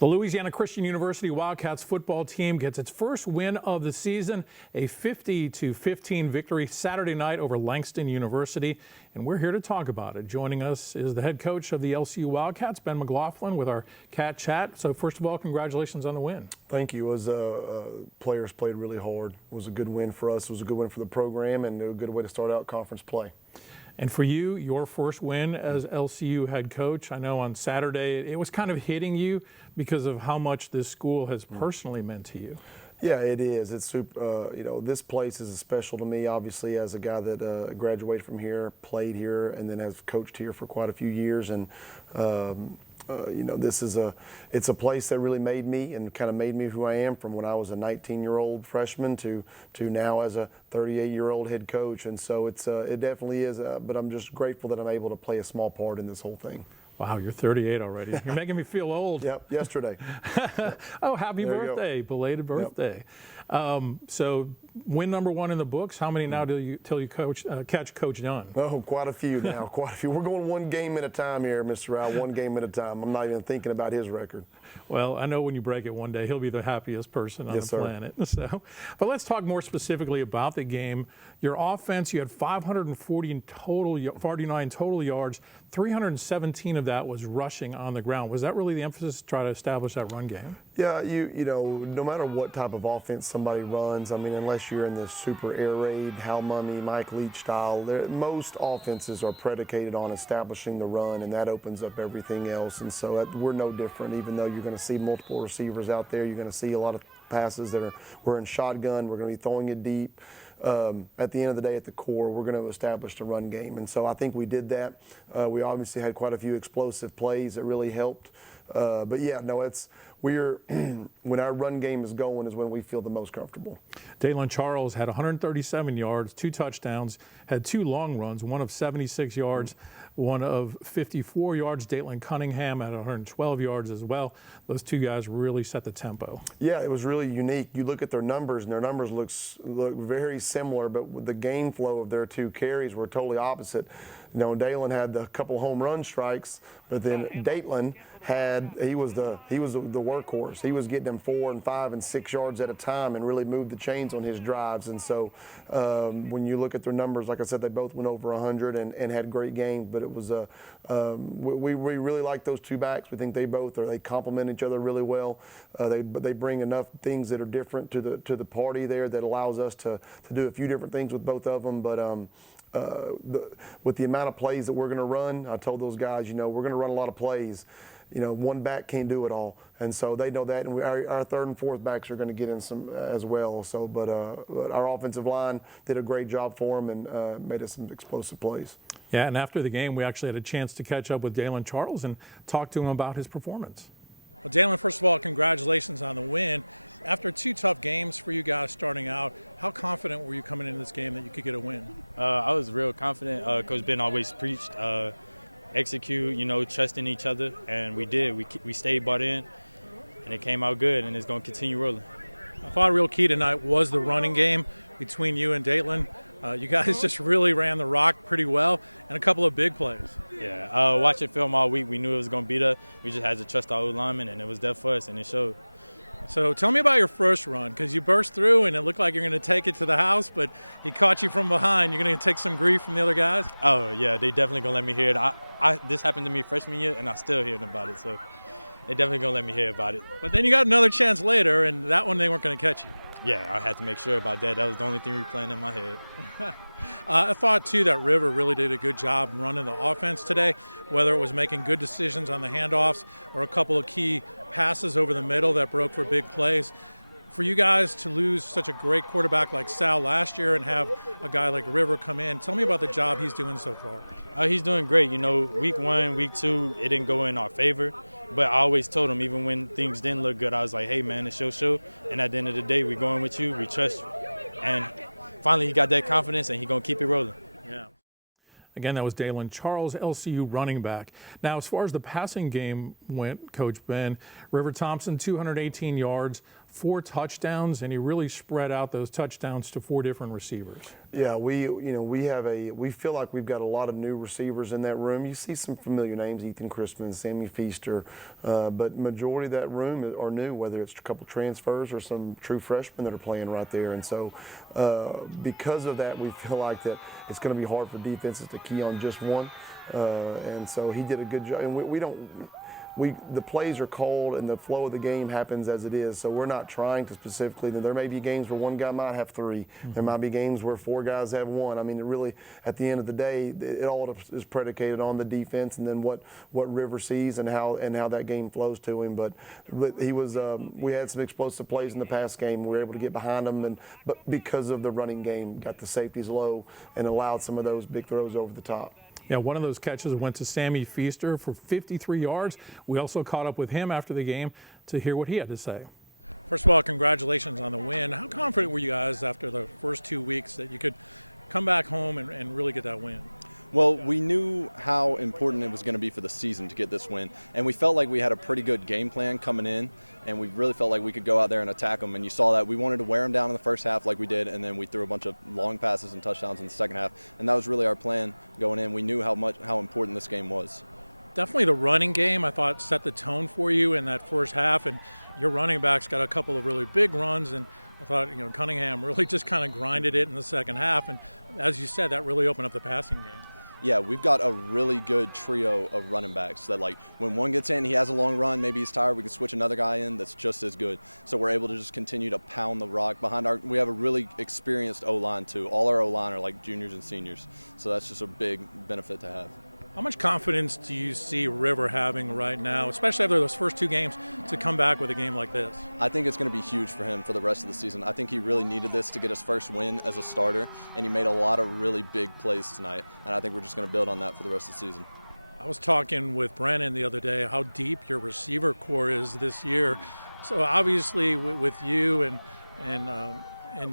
The Louisiana Christian University Wildcats football team gets its first win of the season, a 50-15 victory Saturday night over Langston University, and we're here to talk about it. Joining us is the head coach of the LCU Wildcats, Ben McLaughlin, with our Cat Chat. So first of all, congratulations on the win. Thank you. Players played really hard. It was a good win for us. It was a good win for the program and a good way to start out conference play. And for you, your first win as LCU head coach, I know on Saturday it was kind of hitting you because of how much this school has personally meant to you. Yeah, it is. It's super. This place is special to me. Obviously, as a guy that graduated from here, played here, and then has coached here for quite a few years, and it's a place that really made me and kind of made me who I am from when I was a 19-year-old freshman to now as a 38-year-old head coach. And so it definitely is. But I'm just grateful that I'm able to play a small part in this whole thing. Wow, you're 38 already. You're making me feel old. Yep, yesterday. Oh, happy birthday, belated birthday. Yep. So win number one in the books. How many now till you catch Coach Dunn? Oh, quite a few now, quite a few. We're going one game at a time here, Mr. Rao, one game at a time. I'm not even thinking about his record. Well, I know when you break it one day, he'll be the happiest person on the planet. So, but let's talk more specifically about the game. Your offense, you had 549 total yards, 317 of that was rushing on the ground. Was that really the emphasis to try to establish that run game? Yeah, no matter what type of offense somebody runs, I mean, unless you're in the super air raid, Hal Mummy, Mike Leach style, most offenses are predicated on establishing the run, and that opens up everything else. And so we're no different. Even though you're going to see multiple receivers out there, you're going to see a lot of passes that we're in shotgun, we're going to be throwing it deep. At the end of the day, at the core, we're going to establish the run game. And so I think we did that. We obviously had quite a few explosive plays that really helped. But yeah, no, when our run game is going is when we feel the most comfortable. Dalen Charles had 137 yards, 2 touchdowns, had 2 long runs, one of 76 yards, one of 54 yards. Dalen Cunningham had 112 yards as well. Those two guys really set the tempo. Yeah, it was really unique. You look at their numbers, and their numbers look very similar, but the game flow of their 2 carries were totally opposite. Dalen had a couple home run strikes, but then Dalen he was the workhorse. He was getting them 4 and 5 and 6 yards at a time and really moved the chains on his drives. And so when you look at their numbers, like I said, they both went over 100 and had great games. But it was we really like those 2 backs. We think they complement each other really well. They bring enough things that are different to the party there that allows us to do a few different things with both of them. But with the amount of plays that we're going to run, I told those guys, we're going to run a lot of plays. One back can't do it all, and so they know that. And our 3rd and 4th backs are going to get in some as well. So, but our offensive line did a great job for them and made us some explosive plays. Yeah, and after the game, we actually had a chance to catch up with Dalen Charles and talk to him about his performance. Well, Dalen, first of all, congratulations on the win. After 2 tough games for you guys starting out, how confident were you coming into this game that you could get a win? I was real confident. Coach Ben always preached execute, trust in each other, and we did. We stayed bought in, and it came out good, and it's going to continue rolling. I thought a real key tonight was the running game between you and Dalen. You guys just really ran the rock pretty well, and a couple of big plays. Yeah, watching film all week, we knew it was going to beat us. We just had to trust our linemen, and it was there for us, and it showed. So tell me about your first run, because you burst through, and it looked like you're going to take it to the house, but he caught you from behind. You're going to take some grief from the other guys? Oh, yeah, they definitely going to let me hear it. This happened to me freshman year, and I still hearing about it, so they definitely going to let me hear about it. But then you got another chance later, and that one they weren't going to catch you. Yeah, I had to make sure about that. That was the only thing replaying in my head. I thought, too, that River really did a good job running the offense today, whether it was making good decisions on the handoffs or a couple of key passes over the middle that broke for big plays. For you guys to lose such a great quarterback like Sal last year and have a guy like River come in, tell me about the job he's doing so far. He's doing great. Week 1, week 2, it didn't go in our favor. But I always told him, even when things didn't look good, I was like, hey, man, it's your show. And at the end of the day, we're going with you. We trust you. And finally, he got that confidence, and he's going to keep it rolling. Yeah. Again, that was Dalen Charles, LCU running back. Now, as far as the passing game went, Coach Ben, River Thompson, 218 yards, 4 touchdowns, and he really spread out those touchdowns to 4 different receivers. Yeah, we feel like we've got a lot of new receivers in that room. You see some familiar names, Ethan Crispin, Sammy Feaster, but majority of that room are new, whether it's a couple transfers or some true freshmen that are playing right there. And so because of that, we feel like that it's going to be hard for defenses to key on just one. And so he did a good job. And the plays are called and the flow of the game happens as it is. So we're not trying to specifically. There may be games where one guy might have 3. There might be games where 4 guys have 1. I mean, it really, at the end of the day, it all is predicated on the defense and then what River sees and how that game flows to him. But he was. We had some explosive plays in the past game. We were able to get behind them, but because of the running game, got the safeties low and allowed some of those big throws over the top. Yeah, one of those catches went to Sammy Feaster for 53 yards. We also caught up with him after the game to hear what he had to say. First of all, congratulations on the win. How confident were you guys after the first 2 weeks that you could come back home and really get that win? Well, we knew how important it was going to be for the season to get this win, and we felt like we had a pretty good game plan coming in, and we really felt like we could go out there and attack them, and you saw that. We wanted to wear them down in the first half like we did, and then we threw a bunch of long passes and touchdowns in the second half, and that was really our plan going in. We knew how important this game was. Definitely the running game, I thought, set the tone for you in that first half, and your running backs got a couple of really big runs, and I thought, Cunningham really just kind of grinded it in the second half, and as you said, that really opened up the passing game. Yeah, we've got a really good trio of running backs that, like, when one gets in, he has a long run, maybe he's tired, we can switch another guy in that's just as good. So we're able to just continue to pound the rock behind we have a really experienced O-line too. All our O-line are like juniors and seniors. So that's just a big benefit to have. How much confidence do you see River having right now, especially after those first 2 games, to come back with a game like this? I think it's going to be huge for him for the rest of the season. I think he really needed this to get his first win as a starter, and he made a lot of really big plays tonight, and I think we're just going to build on that for the rest of the season. I was talking with Brennan the other day how deep your receiver core is this year. So obviously with you and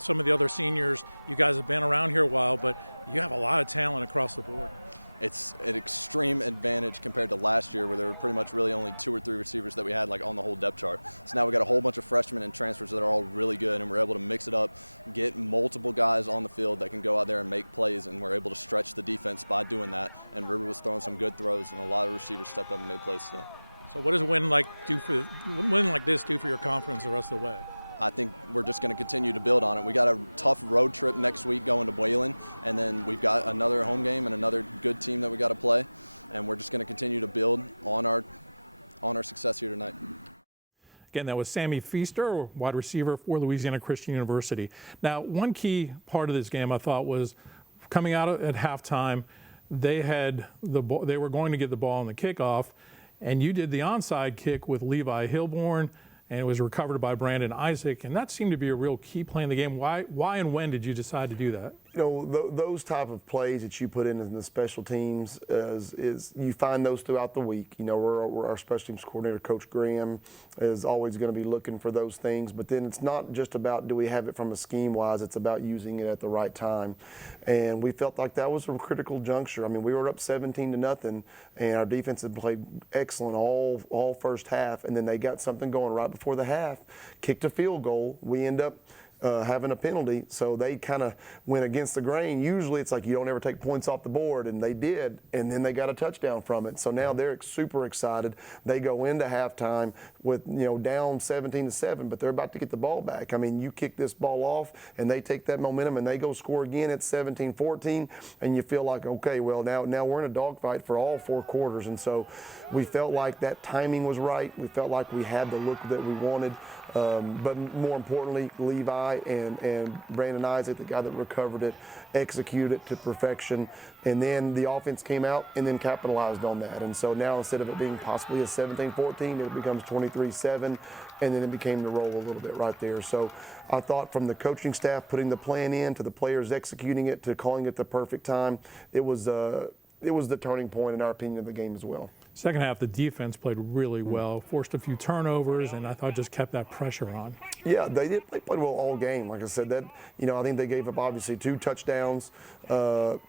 some of the other seniors, you guys have been around here a while, but you have a lot of talent across the board. It's an extreme advantage compared to last year where there were pretty much really only 2 or 3 receivers that we had like on the whole depth chart. So now we got a whole bunch of freshmen and transfers that are all really good, and we're able to mix it up, get multiple guys on the field that can go out there and make plays, and we're able to stretch the defense by doing that. And River was throwing some good throws, and a lot of receivers stepped up and made plays today. So what does a win like this do for your confidence the rest of the way? I think we're just going to continue to build on it. We got a tough road trip next week going to Wayland, and then we've got another home game and another good team that we got to play, and we're just going to continue to build on our success here tonight. Again, that was Sammy Feaster, wide receiver for Louisiana Christian University. Now, one key part of this game I thought was coming out at halftime, they were going to get the ball on the kickoff, and you did the onside kick with Levi Hilborn, and it was recovered by Brandon Isaac, and that seemed to be a real key play in the game. Why and when did you decide to do that? Those type of plays that you put in the special teams is you find those throughout the week. We're our special teams coordinator, Coach Graham, is always going to be looking for those things. But then it's not just about do we have it from a scheme-wise, it's about using it at the right time. And we felt like that was a critical juncture. I mean, we were up 17-0, and our defense had played excellent all first half, and then they got something going right before the half, kicked a field goal. We end up having a penalty, so they kind of went against the grain. Usually it's like you don't ever take points off the board, and they did, and then they got a touchdown from it. So now they're super excited. They go into halftime with down 17-7, but they're about to get the ball back. I mean, you kick this ball off, and they take that momentum, and they go score again at 17-14, and you feel like, okay, well, now we're in a dogfight for all 4 quarters. And so we felt like that timing was right. We felt like we had the look that we wanted. But more importantly, Levi and Brandon Isaac, the guy that recovered it, executed it to perfection. And then the offense came out and then capitalized on that. And so now instead of it being possibly a 17-14, it becomes 23-7, and then it became the roll a little bit right there. So I thought from the coaching staff putting the plan in to the players executing it to calling it the perfect time, it was the turning point, in our opinion, of the game as well. Second half, the defense played really well, forced a few turnovers, and I thought just kept that pressure on. Yeah, they did. They played well all game. Like I said, I think they gave up obviously 2 touchdowns, but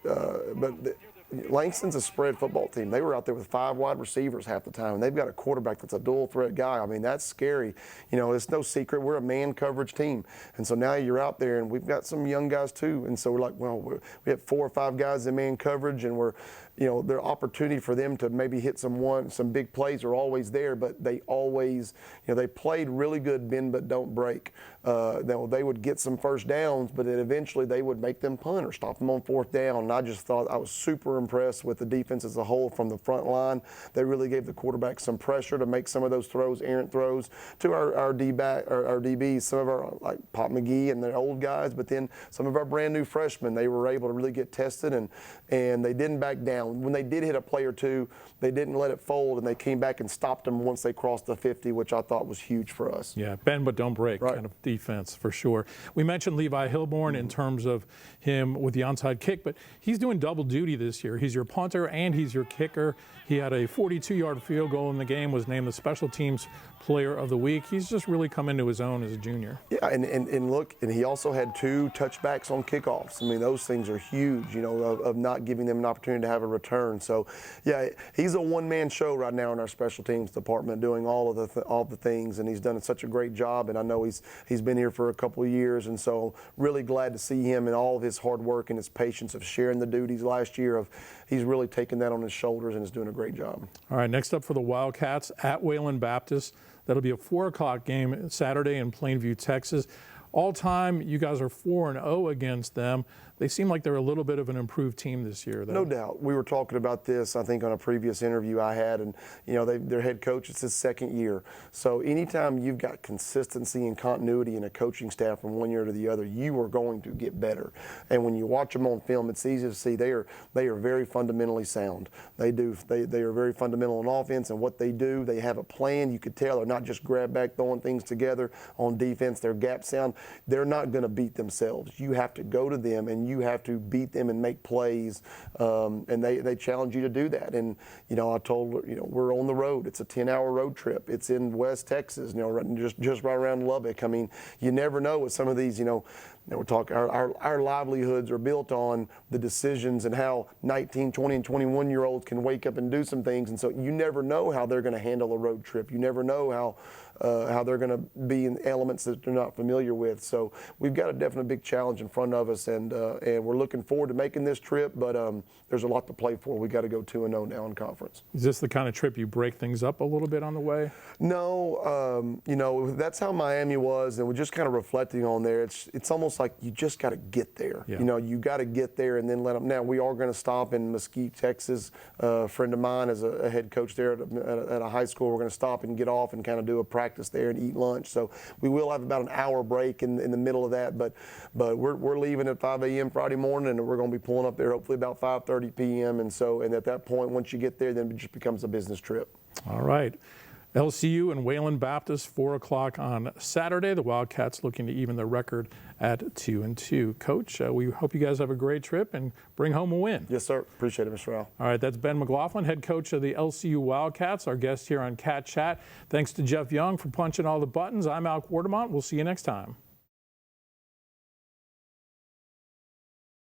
Langston's a spread football team. They were out there with 5 wide receivers half the time, and they've got a quarterback that's a dual threat guy. I mean, that's scary. You know, it's no secret we're a man coverage team, and so now you're out there, and we've got some young guys too, and so we're like, well, we have 4 or 5 guys in man coverage, and we're, you know, the opportunity for them to maybe hit some big plays are always there, but they always, you know, they played really good bend but don't break. They would get some first downs, but then eventually they would make them punt or stop them on 4th down. And I just thought I was super impressed with the defense as a whole from the front line. They really gave the quarterback some pressure to make some of those throws, errant throws, to our DBs, some of our, like Pop McGee and the old guys, but then some of our brand new freshmen, they were able to really get tested, and they didn't back down. When they did hit a play or two, they didn't let it fold, and they came back and stopped them once they crossed the 50, which I thought was huge for us. Yeah, bend but don't break Right. kind of defense for sure. We mentioned Levi Hilborn in terms of him with the onside kick, but he's doing double duty this year. He's your punter and he's your kicker. He had a 42-yard field goal in the game, was named the Special Teams Player of the Week. He's just really come into his own as a junior. Yeah, and look, and he also had 2 touchbacks on kickoffs. I mean, those things are huge, you know, of not giving them an opportunity to have a return. So, yeah, he's a one-man show right now in our special teams department, doing all the things, and he's done such a great job. And I know he's been here for a couple of years, and so really glad to see him and all of his hard work and his patience of sharing the duties last year. He's really taken that on his shoulders and is doing a great job. All right, next up for the Wildcats at Wayland Baptist. That'll be a 4 o'clock game Saturday in Plainview, Texas. All time, you guys are 4-0 against them. They seem like they're a little bit of an improved team this year, though. No doubt. We were talking about this, I think, on a previous interview I had, and you know, their head coach, it's his 2nd year. So anytime you've got consistency and continuity in a coaching staff from one year to the other, you are going to get better. And when you watch them on film, it's easy to see they are very fundamentally sound. They are very fundamental on offense and what they do. They have a plan. You could tell they're not just grab back throwing things together. On defense, they're gap sound. They're not going to beat themselves. You have to go to them and you have to beat them and make plays, and they challenge you to do that. And you know, I told, you know, we're on the road. It's a 10-hour road trip. It's in West Texas, you know, just right around Lubbock. I mean, you never know with some of these, you know, we're talking, our livelihoods are built on the decisions and how 19, 20, and 21-year-olds can wake up and do some things. And so you never know how they're going to handle a road trip. You never know how they're going to be in elements that they're not familiar with. So we've got a definite big challenge in front of us, and we're looking forward to making this trip, but there's a lot to play for. We got to go 2-0 now in conference. Is this the kind of trip you break things up a little bit on the way? No, you know, that's how Miami was, and we're just kind of reflecting on there. It's almost like you just got to get there. Yeah. You know, you got to get there and then let them. Now we are going to stop in Mesquite, Texas. A friend of mine is a head coach there at a high school. We're going to stop and get off and kind of do a practice there and eat lunch. So we will have about an hour break in the middle of that, but we're leaving at 5 a.m. Friday morning, and we're going to be pulling up there hopefully about 5:30 p.m. And at that point, once you get there, then it just becomes a business trip. All right. LCU and Wayland Baptist, 4 o'clock on Saturday. The Wildcats looking to even their record at 2-2. Coach, we hope you guys have a great trip and bring home a win. Yes, sir. Appreciate it, Mr. Rao. All right, that's Ben McLaughlin, head coach of the LCU Wildcats, our guest here on Cat Chat. Thanks to Jeff Young for punching all the buttons. I'm Al Quartemont. We'll see you next time.